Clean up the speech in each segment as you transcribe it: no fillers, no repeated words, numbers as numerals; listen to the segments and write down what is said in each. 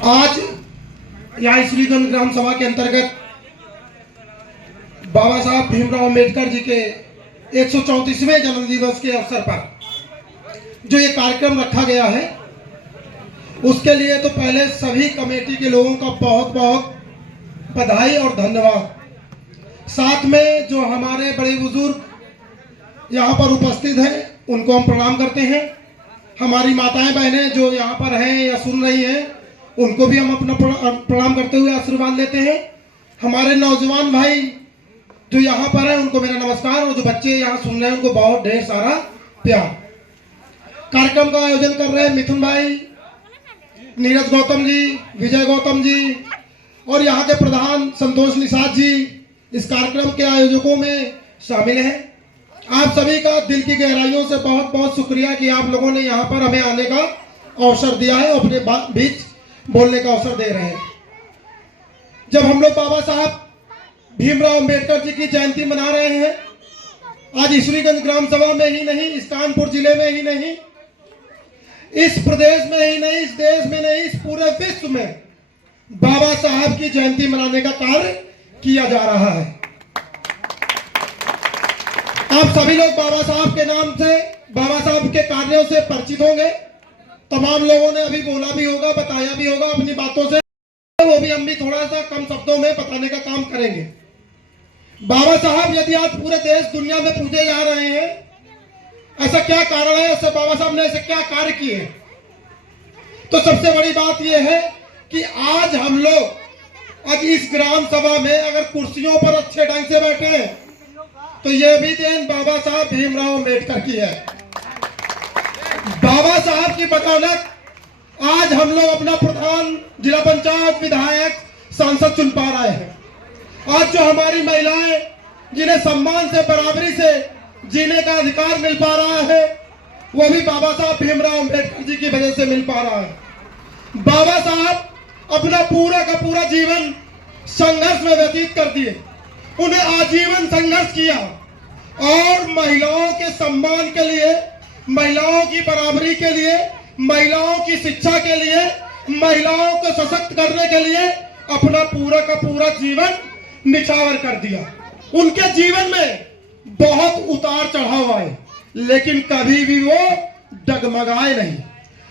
आज यहाँ श्रीगंज ग्राम सभा के अंतर्गत बाबा साहब भीमराव अंबेडकर जी के 134वें जन्म दिवस के अवसर पर जो ये कार्यक्रम रखा गया है, उसके लिए तो पहले सभी कमेटी के लोगों का बहुत बहुत बधाई और धन्यवाद। साथ में जो हमारे बड़े बुजुर्ग यहाँ पर उपस्थित हैं, उनको हम प्रणाम करते हैं। हमारी माताएं बहनें जो यहाँ पर हैं या सुन रही हैं, उनको भी हम अपना प्रणाम करते हुए आशीर्वाद लेते हैं। हमारे नौजवान भाई जो यहाँ पर हैं, उनको मेरा नमस्कार, और जो बच्चे यहाँ सुन रहे हैं उनको बहुत ढेर सारा प्यार। कार्यक्रम का आयोजन कर रहे हैं मिथुन भाई, नीरज गौतम जी, विजय गौतम जी और यहाँ के प्रधान संतोष निषाद जी इस कार्यक्रम के आयोजकों में शामिल हैं। आप सभी का दिल की गहराइयों से बहुत बहुत शुक्रिया कि आप लोगों ने यहाँ पर हमें आने का अवसर दिया है, अपने बीच बोलने का अवसर दे रहे हैं। जब हम लोग बाबा साहब भीमराव अंबेडकर जी की जयंती मना रहे हैं, आज श्रीगंज ग्राम सभा में ही नहीं, इस कानपुर जिले में ही नहीं, इस प्रदेश में ही नहीं, इस देश में नहीं, इस पूरे विश्व में बाबा साहब की जयंती मनाने का कार्य किया जा रहा है। आप सभी लोग बाबा साहब के नाम से, बाबा साहब के कार्यों से परिचित होंगे। तमाम लोगों ने अभी बोला भी होगा, बताया भी होगा अपनी बातों से, वो भी हम भी थोड़ा सा कम शब्दों में बताने का काम करेंगे। बाबा साहब यदि आज पूरे देश दुनिया में पूजे जा रहे हैं, ऐसा क्या कारण है, ऐसे बाबा साहब ने ऐसे क्या कार्य किए? तो सबसे बड़ी बात यह है कि आज हम लोग आज इस ग्राम सभा में अगर कुर्सियों पर अच्छे ढंग से बैठे हैं, तो यह भी देन बाबा साहब भीमराव अंबेडकर की है। बाबा साहब की बदौलत आज हम लोग अपना प्रधान, जिला पंचायत, विधायक, सांसद चुन पा रहे हैं। आज जो हमारी महिलाएं, जिन्हें सम्मान से, बराबरी से जीने का अधिकार मिल पा रहा है, वो भी बाबा साहब भीमराव अंबेडकर जी की वजह से मिल पा रहा है। बाबा साहब अपना पूरा का पूरा जीवन संघर्ष में व्यतीत कर दिए, उन्हें आजीवन संघर्ष किया और महिलाओं के सम्मान के लिए, महिलाओं की बराबरी के लिए, महिलाओं की शिक्षा के लिए, महिलाओं को सशक्त करने के लिए अपना पूरा का पूरा जीवन निछावर कर दिया। उनके जीवन में बहुत उतार चढ़ाव आए, लेकिन कभी भी वो डगमगाए नहीं।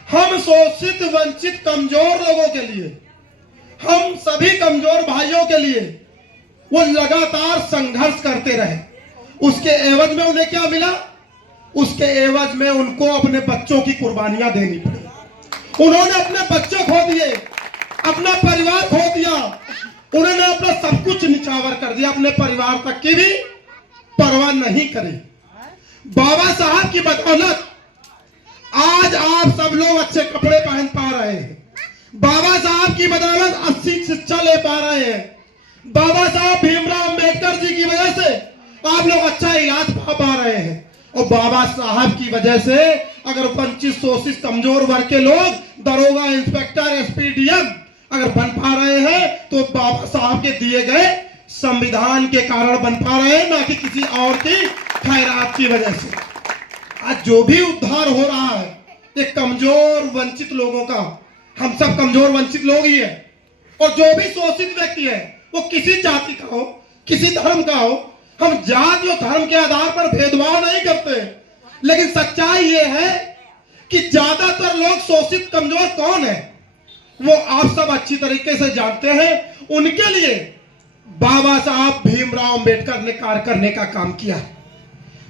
हम शोषित, वंचित, कमजोर लोगों के लिए, हम सभी कमजोर भाइयों के लिए वो लगातार संघर्ष करते रहे। उसके एवज में उन्हें क्या मिला? उसके एवज में उनको अपने बच्चों की कुर्बानियां देनी पड़ी। उन्होंने अपने बच्चे खो दिए, अपना परिवार खो दिया, उन्होंने अपना सब कुछ निछावर कर दिया, अपने परिवार तक की भी परवाह नहीं करी। बाबा साहब की बदौलत आज आप सब लोग अच्छे कपड़े पहन पा रहे हैं। बाबा साहब की बदौलत अच्छी शिक्षा ले पा रहे हैं। बाबा साहब भीमराव अंबेडकर जी की वजह से आप लोग अच्छा इलाज पा रहे हैं। और बाबा साहब की वजह से अगर वंचित, शोषित, कमजोर वर्ग के लोग दरोगा, इंस्पेक्टर, एसपी, डीएम अगर बन पा रहे हैं, तो बाबा साहब के दिए गए संविधान के कारण बन पा रहे हैं, ना कि किसी और की खैरात की वजह से। आज जो भी उद्धार हो रहा है, ये कमजोर, वंचित लोगों का, हम सब कमजोर, वंचित लोग ही है। और जो भी शोषित व्यक्ति है, वो किसी जाति का हो, किसी धर्म का हो, हम जाति और धर्म के आधार पर भेदभाव नहीं करते। लेकिन सच्चाई ये है कि ज्यादातर लोग शोषित, कमजोर कौन है, वो आप सब अच्छी तरीके से जानते हैं। उनके लिए बाबा साहब भीमराव अंबेडकर ने कार्य करने का काम किया।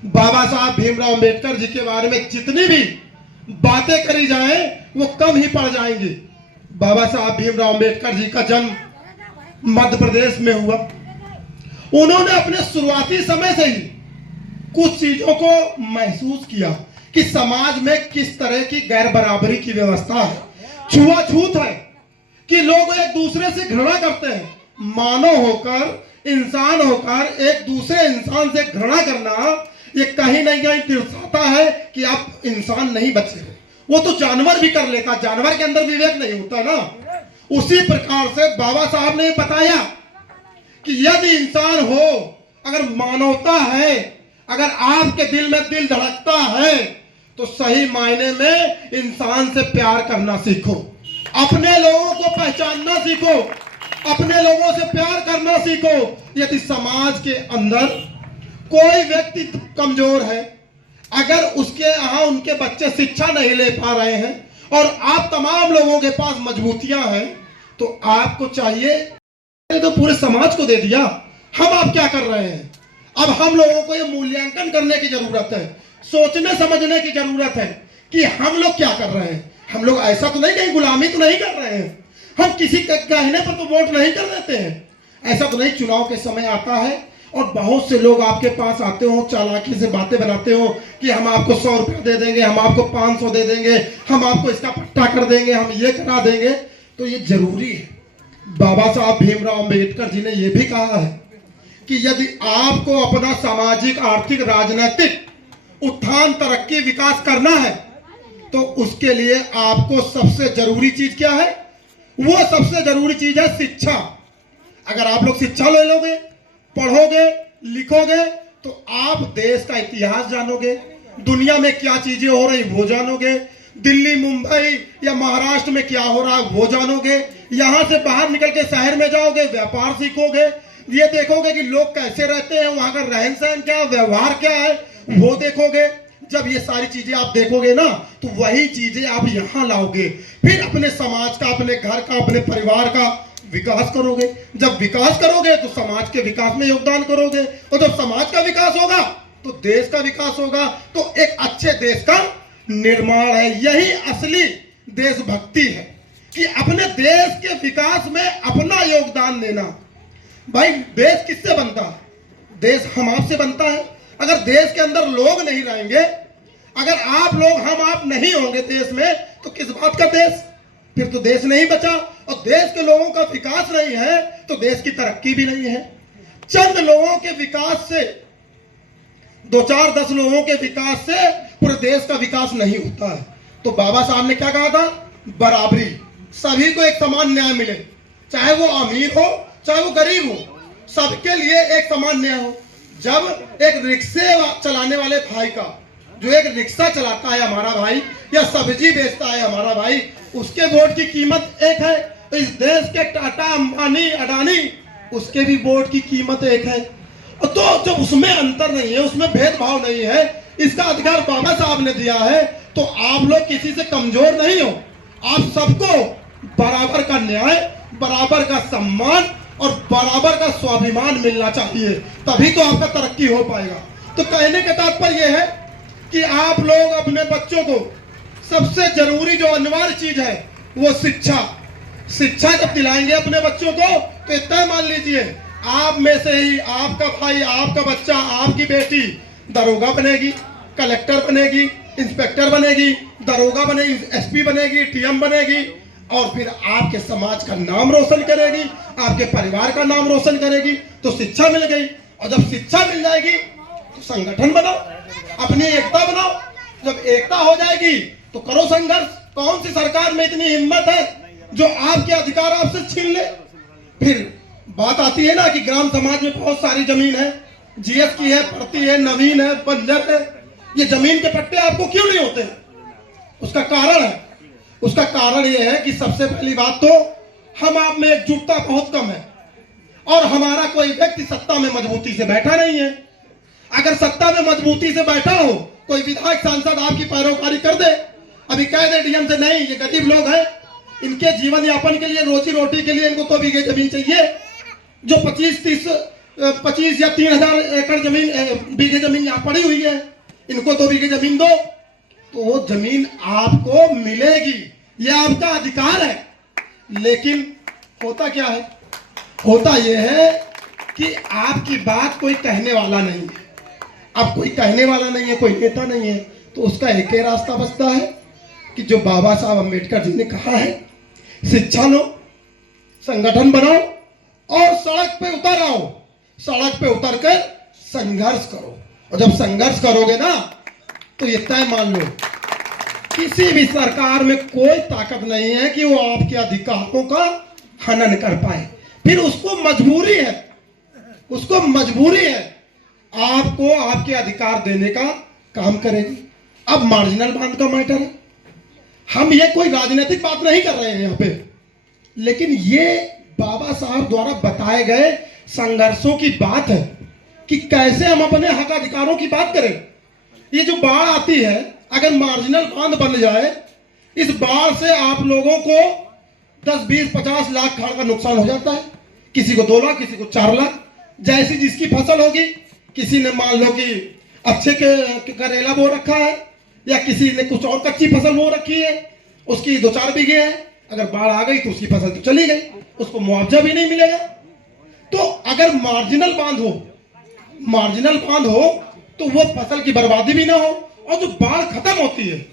बाबा साहब भीमराव अंबेडकर जी के बारे में जितनी भी बातें करी जाए, वो कम ही पड़ जाएंगी। बाबा साहब भीमराव अंबेडकर जी का जन्म मध्य प्रदेश में हुआ। उन्होंने अपने शुरुआती समय से ही कुछ चीजों को महसूस किया कि समाज में किस तरह की गैर बराबरी की व्यवस्था है, छुआछूत है, कि लोग एक दूसरे से घृणा करते हैं। मानव होकर, इंसान होकर एक दूसरे इंसान से घृणा करना, ये कहीं ना कहीं दर्शाता है कि आप इंसान नहीं बचे। वो तो जानवर भी कर लेता, जानवर के अंदर विवेक नहीं होता ना। उसी प्रकार से बाबा साहब ने बताया कि यदि इंसान हो, अगर मानवता है, अगर आपके दिल में दिल धड़कता है, तो सही मायने में इंसान से प्यार करना सीखो, अपने लोगों को पहचान पहचानना सीखो, अपने लोगों से प्यार करना सीखो। यदि समाज के अंदर कोई व्यक्ति कमजोर है, अगर उसके यहाँ उनके बच्चे शिक्षा नहीं ले पा रहे हैं और आप तमाम लोगों के पास मजबूतियां हैं, तो आपको चाहिए, तो पूरे समाज को दे दिया, हम आप क्या कर रहे हैं। अब हम लोगों को ये मूल्यांकन करने की जरूरत है, सोचने समझने की जरूरत है कि हम लोग क्या कर रहे हैं। हम लोग ऐसा तो नहीं, कहीं गुलामी तो नहीं कर रहे हैं, हम किसी के कहने पर तो वोट नहीं कर देते हैं। ऐसा तो नहीं चुनाव के समय आता है और बहुत से लोग आपके पास आते हो, चालाकी से बातें बनाते हो कि हम आपको 100 रुपया दे देंगे, हम आपको 500 दे देंगे, हम आपको इसका पट्टा कर देंगे, हम ये करा देंगे। तो ये जरूरी है। बाबा साहब भीमराव अंबेडकर जी ने यह भी कहा है कि यदि आपको अपना सामाजिक, आर्थिक, राजनीतिक उत्थान, तरक्की, विकास करना है तो उसके लिए आपको सबसे जरूरी चीज क्या है? वो सबसे जरूरी चीज है शिक्षा। अगर आप लोग शिक्षा ले लोगे, पढ़ोगे, लिखोगे, तो आप देश का इतिहास जानोगे, दुनिया में क्या चीजें हो रही वो जानोगे, दिल्ली, मुंबई या महाराष्ट्र में क्या हो रहा है वो जानोगे, यहां से बाहर निकल के शहर में जाओगे, व्यापार सीखोगे, ये देखोगे कि लोग कैसे रहते हैं, वहां का रहन सहन क्या, व्यवहार क्या है, वो देखोगे। जब ये सारी चीजें आप देखोगे ना, तो वही चीजें आप यहां लाओगे, फिर अपने समाज का, अपने घर का, अपने परिवार का विकास करोगे। जब विकास करोगे तो समाज के विकास में योगदान करोगे, और जब समाज का विकास होगा तो देश का विकास होगा। तो एक अच्छे देश का निर्माण है, यही असली देशभक्ति है कि अपने देश के विकास में अपना योगदान देना। भाई देश किससे बनता है? देश हम आप से बनता है। अगर देश के अंदर लोग नहीं रहेंगे, अगर आप लोग हम आप नहीं होंगे देश में, तो किस बात का देश? फिर तो देश नहीं बचा। और देश के लोगों का विकास नहीं है तो देश की तरक्की भी नहीं है। चंद लोगों के विकास से, 2-4-10 लोगों के विकास से पूरे देश का विकास नहीं होता है। तो बाबा साहब ने क्या कहा था? बराबरी, सभी को एक समान न्याय मिले, चाहे वो अमीर हो चाहे वो गरीब हो, सबके लिए एक समान न्याय हो। जब एक रिक्शे चलाने वाले भाई का, जो एक रिक्शा चलाता है हमारा भाई, या सब्जी बेचता है हमारा भाई, उसके वोट की कीमत एक है, तो इस देश के टाटा, अंबानी, अडानी, उसके भी वोट की कीमत एक है। तो जब उसमें अंतर नहीं है, उसमें भेदभाव नहीं है, इसका अधिकार बाबा साहब ने दिया है, तो आप लोग किसी से कमजोर नहीं हो। आप सबको बराबर का न्याय, बराबर का सम्मान और बराबर का स्वाभिमान मिलना चाहिए, तभी तो आपका तरक्की हो पाएगा। तो कहने का तात्पर्य यह है कि आप लोग अपने बच्चों को, सबसे जरूरी जो अनिवार्य चीज है वो शिक्षा जब दिलाएंगे अपने बच्चों को, तो इतना मान लीजिए आप में से ही आपका भाई, आपका बच्चा, आपकी बेटी दरोगा बनेगी, कलेक्टर बनेगी, इंस्पेक्टर बनेगी, दरोगा बनेगी, एसपी बनेगी, टीएम बनेगी, और फिर आपके समाज का नाम रोशन करेगी, आपके परिवार का नाम रोशन करेगी। तो शिक्षा मिल गई, और जब शिक्षा मिल जाएगी तो संगठन बनाओ, अपनी एकता बनाओ। जब एकता हो जाएगी तो करो संघर्ष। कौन सी सरकार में इतनी हिम्मत है जो आपके अधिकार आपसे छीन ले? फिर बात आती है ना कि ग्राम समाज में बहुत सारी जमीन है, जीएस की है, पड़ती है, नवीन है, बंजर है, ये जमीन के पट्टे आपको क्यों नहीं होते? उसका कारण है, उसका कारण यह है कि सबसे पहली बात तो हम आप में एकजुटता बहुत कम है, और हमारा कोई व्यक्ति सत्ता में मजबूती से बैठा नहीं है। अगर सत्ता में मजबूती से बैठा हो, कोई विधायक, सांसद आपकी पैरोकारी कर दे, अभी कह दे डीएम से, नहीं ये गरीब लोग हैं, इनके जीवन यापन के लिए, रोजी रोटी के लिए इनको 2 बीघे जमीन चाहिए, जो 25 या 3,000 एकड़ जमीन, बीघे जमीन यहाँ पड़ी हुई है, इनको 2 बीघे जमीन दो, तो वो जमीन आपको मिलेगी, ये आपका अधिकार है। लेकिन होता क्या है? होता यह है कि आपकी बात कोई कहने वाला नहीं है। अब कोई कहने वाला नहीं है, कोई नेता नहीं है, तो उसका एक ही रास्ता बचता है कि जो बाबा साहब अम्बेडकर जी ने कहा है, शिक्षा लो, संगठन बनाओ और सड़क पे उतर आओ। सड़क पे उतर कर संघर्ष करो, और जब संघर्ष करोगे ना, तो ये तय मान लो, किसी भी सरकार में कोई ताकत नहीं है कि वो आपके अधिकारों का हनन कर पाए। फिर उसको मजबूरी है आपको आपके अधिकार देने का काम करेगी। अब मार्जिनल बांध का मैटर है, हम ये कोई राजनीतिक बात नहीं कर रहे हैं यहाँ पे, लेकिन ये बाबा साहब द्वारा बताए गए संघर्षों की बात है कि कैसे हम अपने हक अधिकारों की बात करें। ये जो बाढ़ आती है, अगर मार्जिनल बांध बन जाए, इस बाढ़ से आप लोगों को 10, 20, 50 लाख खाड़ का नुकसान हो जाता है। किसी को 2 लाख, किसी को 4 लाख, जैसी जिसकी फसल होगी। किसी ने मान लो कि अच्छे करेला बो रखा है, या किसी ने कुछ और कच्ची फसल बो रखी है, उसकी 2-4 बीघे है। अगर बाढ़ आ गई तो उसकी फसल तो चली गई, उसको मुआवजा भी नहीं मिलेगा। तो अगर मार्जिनल बांध हो तो वो फसल की बर्बादी भी ना हो, और जो बाढ़ खत्म होती है